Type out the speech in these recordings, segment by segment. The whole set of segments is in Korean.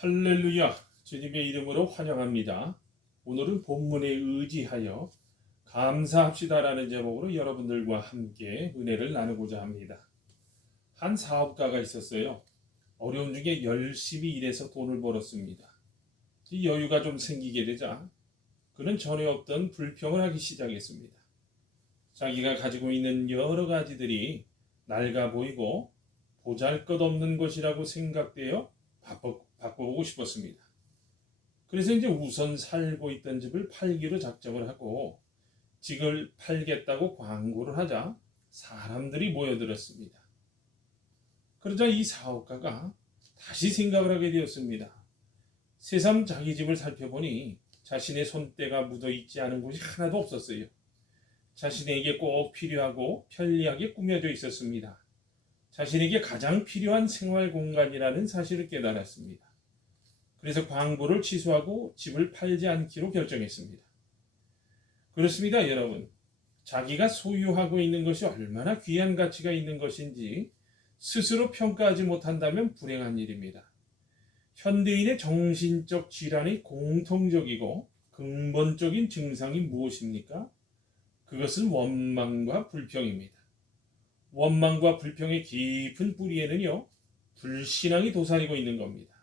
할렐루야, 주님의 이름으로 환영합니다. 오늘은 본문에 의지하여 감사합시다라는 제목으로 여러분들과 함께 은혜를 나누고자 합니다. 한 사업가가 있었어요. 어려운 중에 열심히 일해서 돈을 벌었습니다. 이 여유가 좀 생기게 되자 그는 전에 없던 불평을 하기 시작했습니다. 자기가 가지고 있는 여러 가지들이 낡아 보이고 보잘것없는 것이라고 생각되어 바꿔보고 싶었습니다. 그래서 이제 우선 살고 있던 집을 팔기로 작정을 하고 집을 팔겠다고 광고를 하자 사람들이 모여들었습니다. 그러자 이 사업가가 다시 생각을 하게 되었습니다. 새삼 자기 집을 살펴보니 자신의 손때가 묻어 있지 않은 곳이 하나도 없었어요. 자신에게 꼭 필요하고 편리하게 꾸며져 있었습니다. 자신에게 가장 필요한 생활 공간이라는 사실을 깨달았습니다. 그래서 광고를 취소하고 집을 팔지 않기로 결정했습니다. 그렇습니다, 여러분. 자기가 소유하고 있는 것이 얼마나 귀한 가치가 있는 것인지 스스로 평가하지 못한다면 불행한 일입니다. 현대인의 정신적 질환의 공통적이고 근본적인 증상이 무엇입니까? 그것은 원망과 불평입니다. 원망과 불평의 깊은 뿌리에는요, 불신앙이 도사리고 있는 겁니다.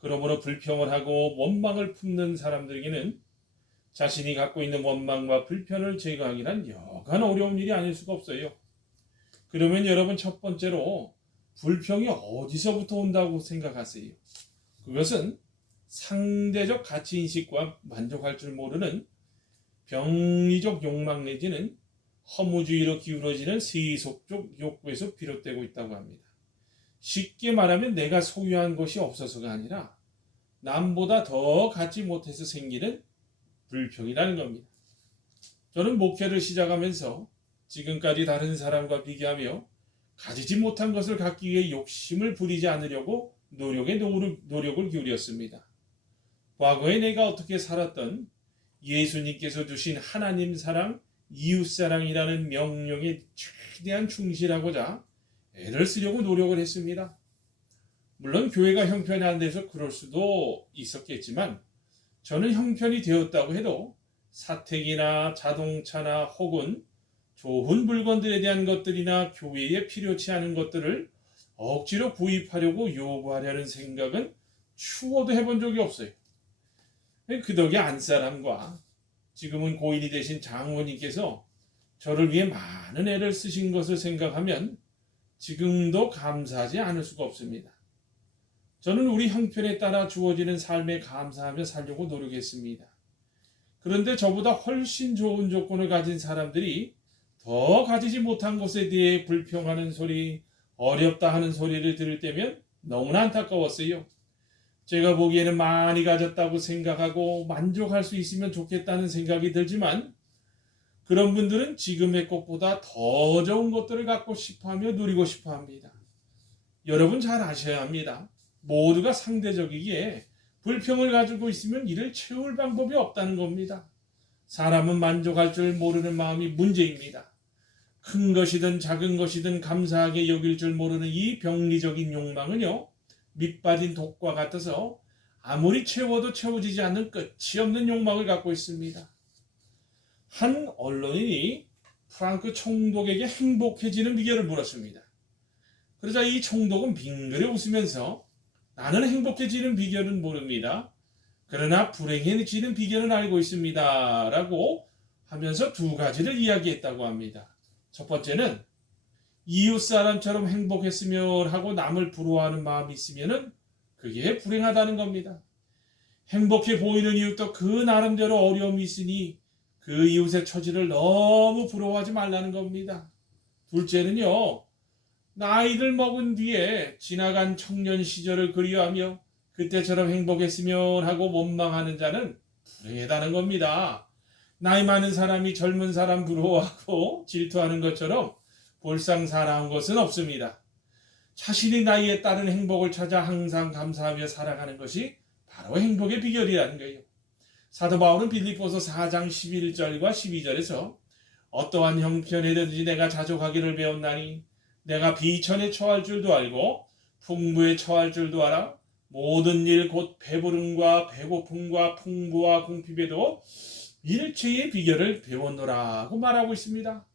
그러므로 불평을 하고 원망을 품는 사람들에게는 자신이 갖고 있는 원망과 불편을 제거하기란 여간 어려운 일이 아닐 수가 없어요. 그러면 여러분 첫 번째로 불평이 어디서부터 온다고 생각하세요? 그것은 상대적 가치인식과 만족할 줄 모르는 병리적 욕망 내지는 허무주의로 기울어지는 세속적 욕구에서 비롯되고 있다고 합니다. 쉽게 말하면 내가 소유한 것이 없어서가 아니라 남보다 더 갖지 못해서 생기는 불평이라는 겁니다. 저는 목회를 시작하면서 지금까지 다른 사람과 비교하며 가지지 못한 것을 갖기 위해 욕심을 부리지 않으려고 노력을 기울였습니다. 과거에 내가 어떻게 살았던 예수님께서 주신 하나님 사랑, 이웃사랑이라는 명령에 최대한 충실하고자 애를 쓰려고 노력을 했습니다. 물론 교회가 형편이 안 돼서 그럴 수도 있었겠지만 저는 형편이 되었다고 해도 사택이나 자동차나 혹은 좋은 물건들에 대한 것들이나 교회에 필요치 않은 것들을 억지로 구입하려고 요구하려는 생각은 추워도 해본 적이 없어요. 그 덕에 안사람과 지금은 고인이 되신 장모님께서 저를 위해 많은 애를 쓰신 것을 생각하면 지금도 감사하지 않을 수가 없습니다. 저는 우리 형편에 따라 주어지는 삶에 감사하며 살려고 노력했습니다. 그런데 저보다 훨씬 좋은 조건을 가진 사람들이 더 가지지 못한 것에 대해 불평하는 소리, 어렵다 하는 소리를 들을 때면 너무나 안타까웠어요. 제가 보기에는 많이 가졌다고 생각하고 만족할 수 있으면 좋겠다는 생각이 들지만 그런 분들은 지금의 것보다 더 좋은 것들을 갖고 싶어하며 누리고 싶어합니다. 여러분 잘 아셔야 합니다. 모두가 상대적이기에 불평을 가지고 있으면 이를 채울 방법이 없다는 겁니다. 사람은 만족할 줄 모르는 마음이 문제입니다. 큰 것이든 작은 것이든 감사하게 여길 줄 모르는 이 병리적인 욕망은요, 밑빠진 독과 같아서 아무리 채워도 채워지지 않는 끝이 없는 욕망을 갖고 있습니다. 한 언론인이 프랑크 총독에게 행복해지는 비결을 물었습니다. 그러자 이 총독은 빙그레 웃으면서 나는 행복해지는 비결은 모릅니다. 그러나 불행해지는 비결은 알고 있습니다. 라고 하면서 두 가지를 이야기했다고 합니다. 첫 번째는 이웃 사람처럼 행복했으면 하고 남을 부러워하는 마음이 있으면 그게 불행하다는 겁니다. 행복해 보이는 이웃도 그 나름대로 어려움이 있으니 그 이웃의 처지를 너무 부러워하지 말라는 겁니다. 둘째는요, 나이를 먹은 뒤에 지나간 청년 시절을 그리워하며 그때처럼 행복했으면 하고 원망하는 자는 불행하다는 겁니다. 나이 많은 사람이 젊은 사람 부러워하고 질투하는 것처럼 볼상 살아온 것은 없습니다. 자신의 나이에 따른 행복을 찾아 항상 감사하며 살아가는 것이 바로 행복의 비결이라는 거예요. 사도 바울은 빌립보서 4장 11절과 12절에서 어떠한 형편에든지 내가 자족하기를 배웠나니 내가 비천에 처할 줄도 알고 풍부에 처할 줄도 알아 모든 일 곧 배부름과 배고픔과 풍부와 궁핍에도 일체의 비결을 배웠노라고 말하고 있습니다.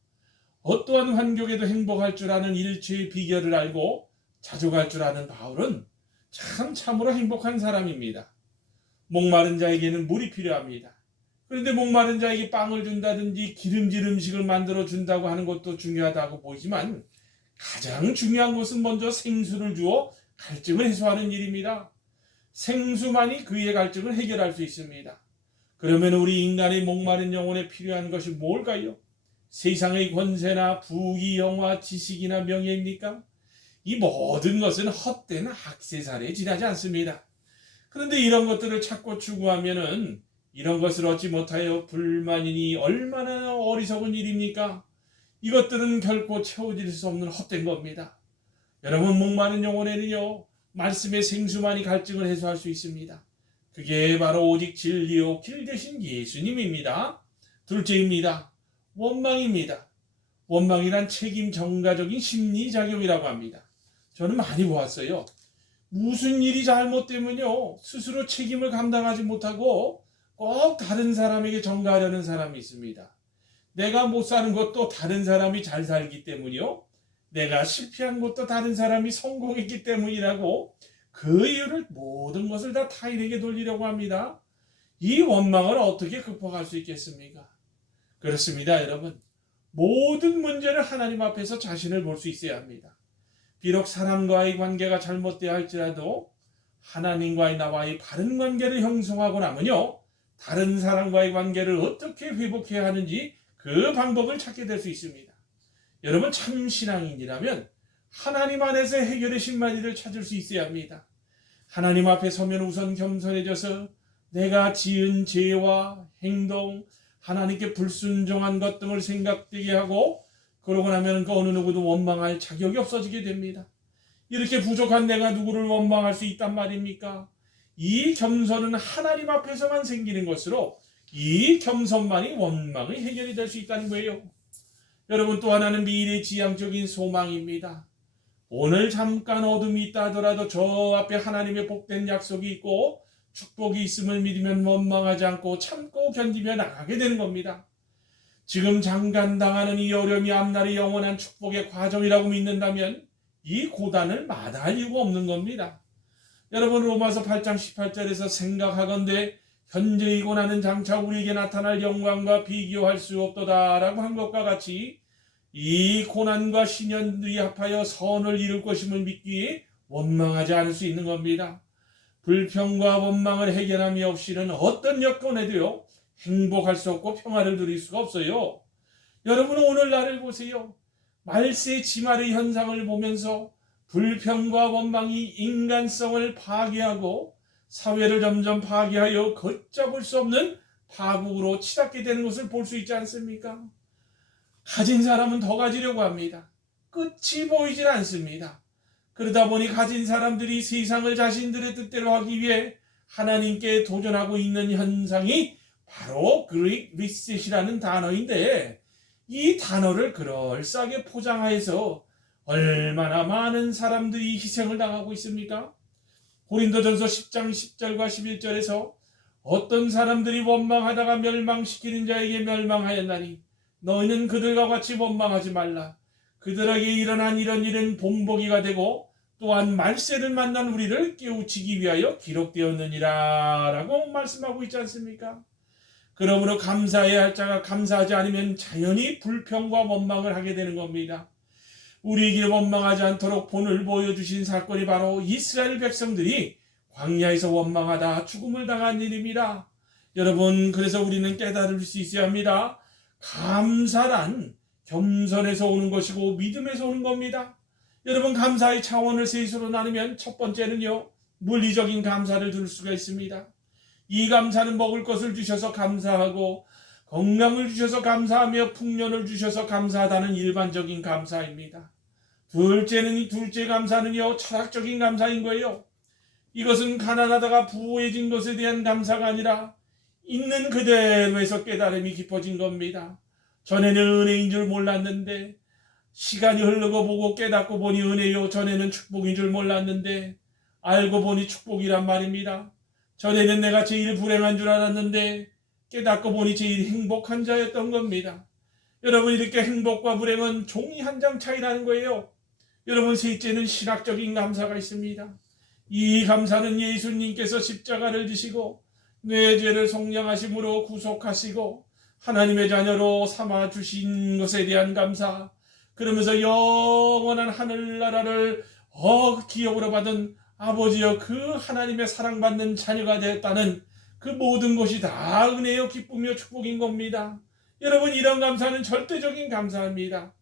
어떠한 환경에도 행복할 줄 아는 일체의 비결을 알고 자족할 줄 아는 바울은 참으로 행복한 사람입니다. 목마른 자에게는 물이 필요합니다. 그런데 목마른 자에게 빵을 준다든지 기름질 음식을 만들어 준다고 하는 것도 중요하다고 보이지만 가장 중요한 것은 먼저 생수를 주어 갈증을 해소하는 일입니다. 생수만이 그의 갈증을 해결할 수 있습니다. 그러면 우리 인간의 목마른 영혼에 필요한 것이 뭘까요? 세상의 권세나 부귀, 영화, 지식이나 명예입니까? 이 모든 것은 헛된 악세사리에 지나지 않습니다. 그런데 이런 것들을 찾고 추구하면은 이런 것을 얻지 못하여 불만이니 얼마나 어리석은 일입니까? 이것들은 결코 채워질 수 없는 헛된 겁니다. 여러분, 목마른 영혼에는요, 말씀의 생수만이 갈증을 해소할 수 있습니다. 그게 바로 오직 진리요 길 되신 예수님입니다. 둘째입니다. 원망입니다. 원망이란 책임 전가적인 심리작용이라고 합니다. 저는 많이 보았어요. 무슨 일이 잘못되면요, 스스로 책임을 감당하지 못하고 꼭 다른 사람에게 전가하려는 사람이 있습니다. 내가 못 사는 것도 다른 사람이 잘 살기 때문이요, 내가 실패한 것도 다른 사람이 성공했기 때문이라고 그 이유를 모든 것을 다 타인에게 돌리려고 합니다. 이 원망을 어떻게 극복할 수 있겠습니까? 그렇습니다, 여러분. 모든 문제는 하나님 앞에서 자신을 볼 수 있어야 합니다. 비록 사람과의 관계가 잘못되어 할지라도 하나님과의 나와의 바른 관계를 형성하고 나면요, 다른 사람과의 관계를 어떻게 회복해야 하는지 그 방법을 찾게 될 수 있습니다. 여러분, 참 신앙인이라면 하나님 안에서 해결의 신만리를 찾을 수 있어야 합니다. 하나님 앞에 서면 우선 겸손해져서 내가 지은 죄와 행동, 하나님께 불순종한 것 등을 생각되게 하고, 그러고 나면 그 어느 누구도 원망할 자격이 없어지게 됩니다. 이렇게 부족한 내가 누구를 원망할 수 있단 말입니까? 이 겸손은 하나님 앞에서만 생기는 것으로 이 겸손만이 원망의 해결이 될 수 있다는 거예요. 여러분, 또 하나는 미래지향적인 소망입니다. 오늘 잠깐 어둠이 있다 하더라도 저 앞에 하나님의 복된 약속이 있고 축복이 있음을 믿으면 원망하지 않고 참고 견디며 나가게 되는 겁니다. 지금 잠깐 당하는 이 어려움이 앞날의 영원한 축복의 과정이라고 믿는다면 이 고단을 마다할 이유가 없는 겁니다. 여러분, 로마서 8장 18절에서 생각하건대 현재 이고나는 장차 우리에게 나타날 영광과 비교할 수 없도다라고 한 것과 같이 이 고난과 시련들이 합하여 선을 이룰 것임을 믿기에 원망하지 않을 수 있는 겁니다. 불평과 원망을 해결함이 없이는 어떤 여건에도요, 행복할 수 없고 평화를 누릴 수가 없어요. 여러분은 오늘날을 보세요. 말세 지말의 현상을 보면서 불평과 원망이 인간성을 파괴하고 사회를 점점 파괴하여 걷잡을 수 없는 파국으로 치닫게 되는 것을 볼 수 있지 않습니까? 가진 사람은 더 가지려고 합니다. 끝이 보이질 않습니다. 그러다 보니 가진 사람들이 세상을 자신들의 뜻대로 하기 위해 하나님께 도전하고 있는 현상이 바로 그레이트 리셋이라는 단어인데, 이 단어를 그럴싸하게 포장하여서 얼마나 많은 사람들이 희생을 당하고 있습니까? 고린도전서 10장 10절과 11절에서 어떤 사람들이 원망하다가 멸망시키는 자에게 멸망하였나니 너희는 그들과 같이 원망하지 말라. 그들에게 일어난 이런 일은 본보기가 되고 또한 말세를 만난 우리를 깨우치기 위하여 기록되었느니라 라고 말씀하고 있지 않습니까? 그러므로 감사해야 할 자가 감사하지 않으면 자연히 불평과 원망을 하게 되는 겁니다. 우리에게 원망하지 않도록 본을 보여주신 사건이 바로 이스라엘 백성들이 광야에서 원망하다 죽음을 당한 일입니다. 여러분, 그래서 우리는 깨달을 수 있어야 합니다. 감사란 겸손에서 오는 것이고 믿음에서 오는 겁니다. 여러분, 감사의 차원을 셋으로 나누면 첫 번째는요, 물리적인 감사를 들 수가 있습니다. 이 감사는 먹을 것을 주셔서 감사하고 건강을 주셔서 감사하며 풍년을 주셔서 감사하다는 일반적인 감사입니다. 둘째 감사는요, 철학적인 감사인 거예요. 이것은 가난하다가 부유해진 것에 대한 감사가 아니라 있는 그대로에서 깨달음이 깊어진 겁니다. 전에는 은혜인 줄 몰랐는데 시간이 흐르고 보고 깨닫고 보니 은혜요, 전에는 축복인 줄 몰랐는데 알고 보니 축복이란 말입니다. 전에는 내가 제일 불행한 줄 알았는데 깨닫고 보니 제일 행복한 자였던 겁니다. 여러분, 이렇게 행복과 불행은 종이 한 장 차이라는 거예요. 여러분, 셋째는 신학적인 감사가 있습니다. 이 감사는 예수님께서 십자가를 지시고 내 죄를 속량하심으로 구속하시고 하나님의 자녀로 삼아 주신 것에 대한 감사, 그러면서 영원한 하늘나라를 기업으로 받은 아버지여 그 하나님의 사랑받는 자녀가 되었다는 그 모든 것이 다 은혜요 기쁨이요 축복인 겁니다. 여러분, 이런 감사는 절대적인 감사입니다.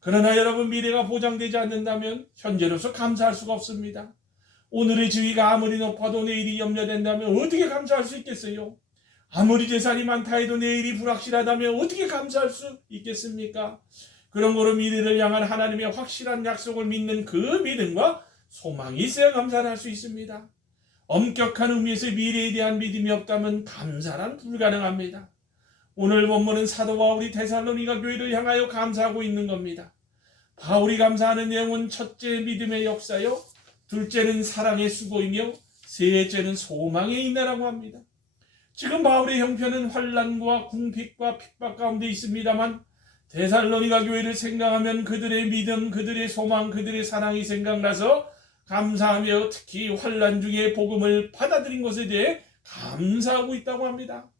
그러나 여러분, 미래가 보장되지 않는다면 현재로서 감사할 수가 없습니다. 오늘의 지위가 아무리 높아도 내일이 염려된다면 어떻게 감사할 수 있겠어요? 아무리 재산이 많다 해도 내일이 불확실하다면 어떻게 감사할 수 있겠습니까? 그런 거로 미래를 향한 하나님의 확실한 약속을 믿는 그 믿음과 소망이 있어야 감사를 할 수 있습니다. 엄격한 의미에서 미래에 대한 믿음이 없다면 감사란 불가능합니다. 오늘 본문은 사도 바울이 데살로니가 교회를 향하여 감사하고 있는 겁니다. 바울이 감사하는 내용은 첫째 믿음의 역사요, 둘째는 사랑의 수고이며 셋째는 소망의 인내라고 합니다. 지금 바울의 형편은 환난과 궁핍과 핍박 가운데 있습니다만 데살로니가 교회를 생각하면 그들의 믿음, 그들의 소망, 그들의 사랑이 생각나서 감사하며 특히 환난 중에 복음을 받아들인 것에 대해 감사하고 있다고 합니다.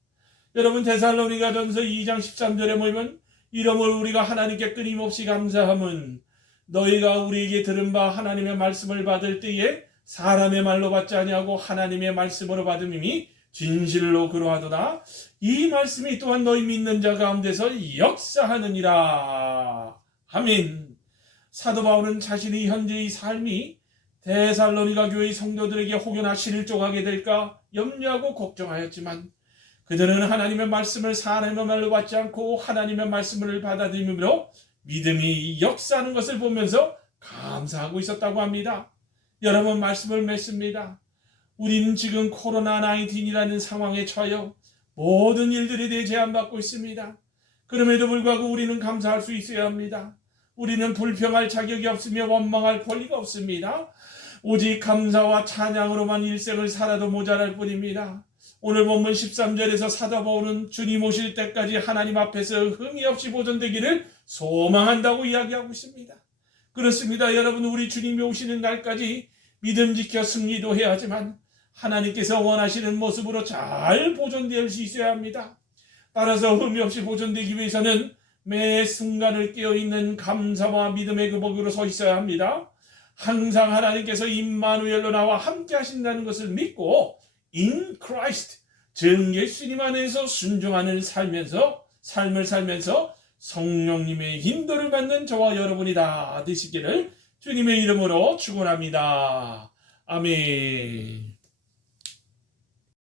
여러분, 데살로니가전서 2장 13절에 보면 이러므로 우리가 하나님께 끊임없이 감사함은 너희가 우리에게 들은 바 하나님의 말씀을 받을 때에 사람의 말로 받지 아니하고 하나님의 말씀으로 받음이니 진실로 그러하도다. 이 말씀이 또한 너희 믿는 자 가운데서 역사하느니라. 아멘. 사도 바울은 자신의 현재의 삶이 데살로니가 교회 성도들에게 혹여나 실족하게 될까 염려하고 걱정하였지만 그들은 하나님의 말씀을 사람의 말로 받지 않고 하나님의 말씀을 받아들임으로 믿음이 역사하는 것을 보면서 감사하고 있었다고 합니다. 여러분, 말씀을 맺습니다. 우리는 지금 코로나19이라는 상황에 처하여 모든 일들에 대해 제한받고 있습니다. 그럼에도 불구하고 우리는 감사할 수 있어야 합니다. 우리는 불평할 자격이 없으며 원망할 권리가 없습니다. 오직 감사와 찬양으로만 일생을 살아도 모자랄 뿐입니다. 오늘 본문 13절에서 사도 바울은 주님 오실 때까지 하나님 앞에서 흠이 없이 보존되기를 소망한다고 이야기하고 있습니다. 그렇습니다. 여러분, 우리 주님이 오시는 날까지 믿음 지켜 승리도 해야 하지만 하나님께서 원하시는 모습으로 잘 보존될 수 있어야 합니다. 따라서 흠이 없이 보존되기 위해서는 매 순간을 깨어있는 감사와 믿음의 그복으로 서 있어야 합니다. 항상 하나님께서 임마누엘로 나와 함께 하신다는 것을 믿고 in Christ, 즉 예수님 안에서 순종하는 삶을 살면서 성령님의 인도를 받는 저와 여러분이 다 되시기를 주님의 이름으로 축원합니다. 아멘.